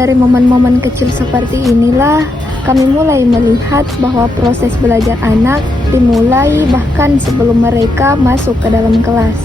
Dari momen-momen kecil seperti inilah kami mulai melihat bahwa proses belajar anak dimulai bahkan sebelum mereka masuk ke dalam kelas.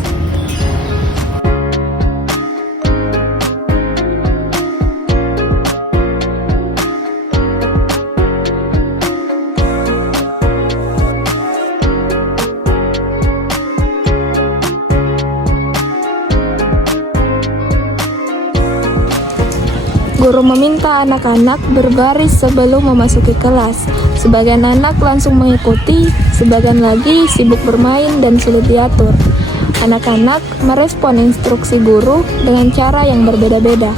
Guru meminta anak-anak berbaris sebelum memasuki kelas. Sebagian anak langsung mengikuti, sebagian lagi sibuk bermain dan sulit diatur. Anak-anak merespon instruksi guru dengan cara yang berbeda-beda.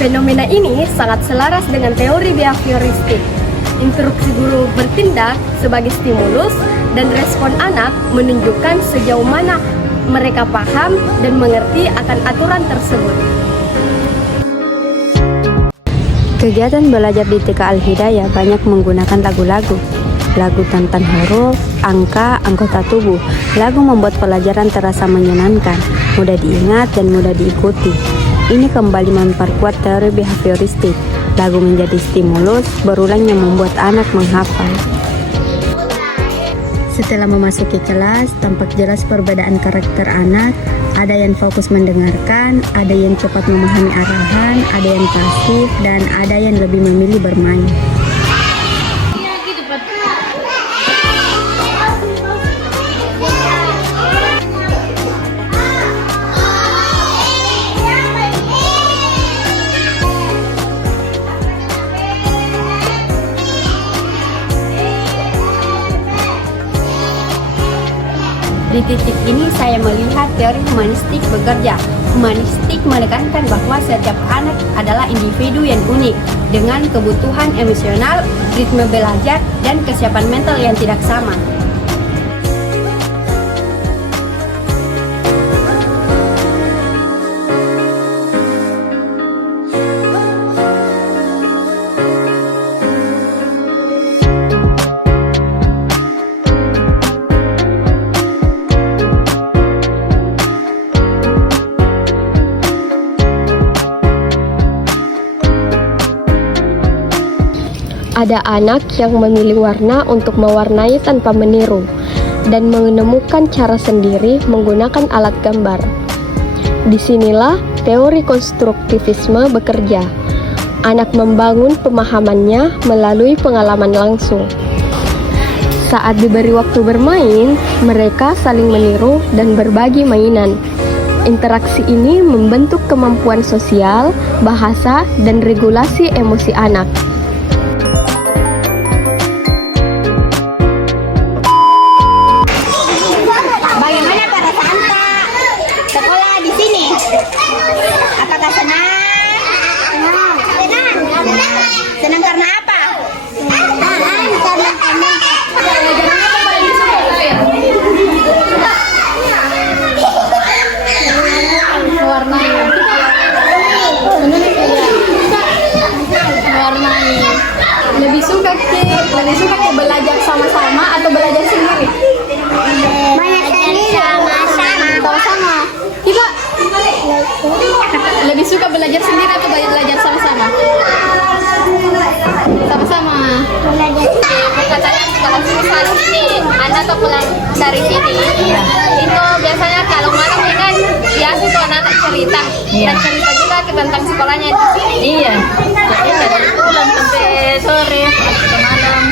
Fenomena ini sangat selaras dengan teori behavioristik. Instruksi guru bertindak sebagai stimulus dan respon anak menunjukkan sejauh mana mereka paham dan mengerti akan aturan tersebut. Kegiatan belajar di TK Al-Hidayah banyak menggunakan lagu tentang huruf, angka, anggota tubuh. Lagu membuat pelajaran terasa menyenangkan, mudah diingat dan mudah diikuti. Ini kembali memperkuat teori behavioristik. Lagu menjadi stimulus berulang yang membuat anak menghafal. Setelah memasuki kelas, tampak jelas perbedaan karakter anak. Ada yang fokus mendengarkan, ada yang cepat memahami arahan, ada yang pasif, dan ada yang lebih memilih bermain. Di titik ini saya melihat teori humanistik bekerja. Humanistik menekankan bahwa setiap anak adalah individu yang unik dengan kebutuhan emosional, ritme belajar, dan kesiapan mental yang tidak sama. Ada anak yang memilih warna untuk mewarnai tanpa meniru dan menemukan cara sendiri menggunakan alat gambar. Disinilah teori konstruktivisme bekerja. Anak membangun pemahamannya melalui pengalaman langsung. Saat diberi waktu bermain, mereka saling meniru dan berbagi mainan. Interaksi ini membentuk kemampuan sosial, bahasa, dan regulasi emosi anak. Senang karena apa? Lebih suka ke belajar sama-sama atau belajar sendiri? Sama-sama. Kita lebih suka belajar sendiri atau belajar sama-sama? Sama-sama. Katanya kalau misalnya ini anak atau pulang dari sini, itu biasanya kalau malam ini kan biasa tuh anak cerita, dan cerita juga tentang sekolahnya di sini. Iya, jadi dari pulang sampai sore, sampai malam,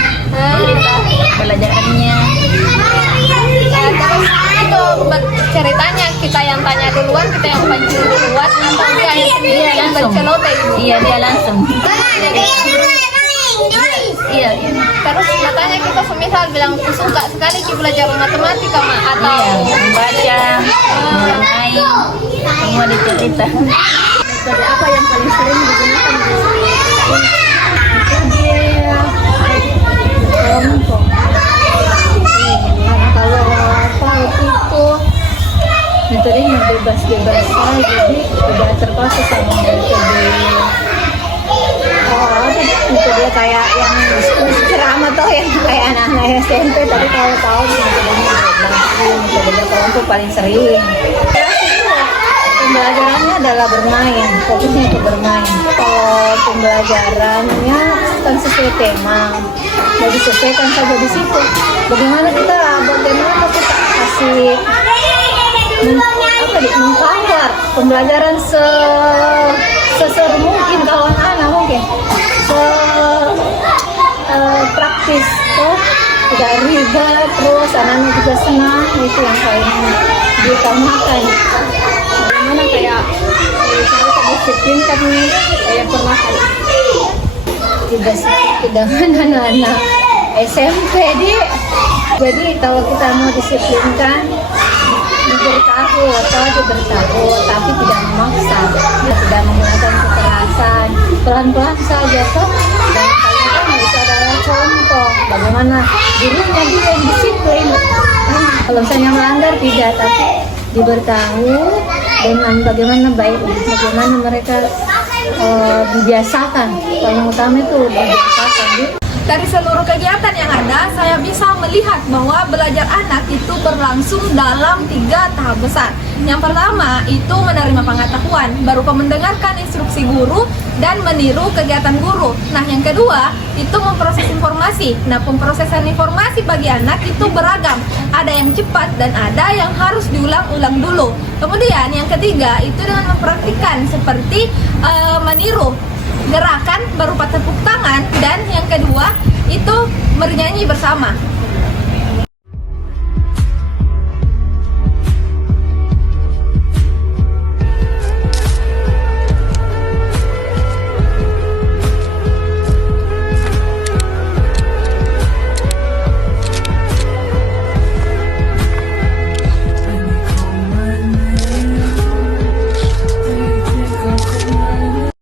cerita pelajarannya. Terus itu ceritanya kita yang tanya duluan, kita yang pancing duluan, atau dia yang sendiri yang berceloteh. Iya, dia langsung. Iya. Terus katanya kita semisal bilang suka sekali kita belajar matematika atau membaca, mewarnai, semua dicerita. Metode apa yang paling sering digunakan di kelompok? Kalau terima bebas-bebas saja, jadi tidak terpaksa sama itu dia kayak yang diskusi ceramah tuh yang kayak anak-anak SMP, tapi kalau tahu metodenya kelompok paling sering. Pembelajarannya adalah bermain, fokusnya itu bermain. Kalau pembelajarannya kan sesuai tema, jadi disesuaikan saja di situ. Bagaimana kita kasih mengcover pembelajaran seseru mungkin kalau anak mungkin praktis tuh, tidak ribet, terus anak-anak juga senang, itu yang paling diutamakan. Bagaimana kayak cara disiplin kan pernah tidak anak-anak SMP jadi kalau kita mau disiplinkan bertahu tapi tidak memaksa, tidak menggunakan kekerasan, pelan-pelan saja toh. Dan kalau itu adalah contoh bagaimana gurunya dia yang disiplin. Kalau misalnya melanggar tidak, tapi diberitahu dengan bagaimana baik, bagaimana mereka dibiasakan. Paling utama itu dibiasakan. Dari seluruh kegiatan yang ada, saya bisa melihat bahwa belajar anak itu berlangsung dalam 3 tahap besar. Yang pertama itu menerima pengetahuan, berupa mendengarkan instruksi guru dan meniru kegiatan guru. Nah, yang kedua itu memproses informasi. Nah, pemprosesan informasi bagi anak itu beragam. Ada yang cepat dan ada yang harus diulang-ulang dulu. Kemudian yang ketiga itu dengan mempraktikkan seperti meniru gerakan berupa tepuk tangan, dan yang kedua itu bernyanyi bersama.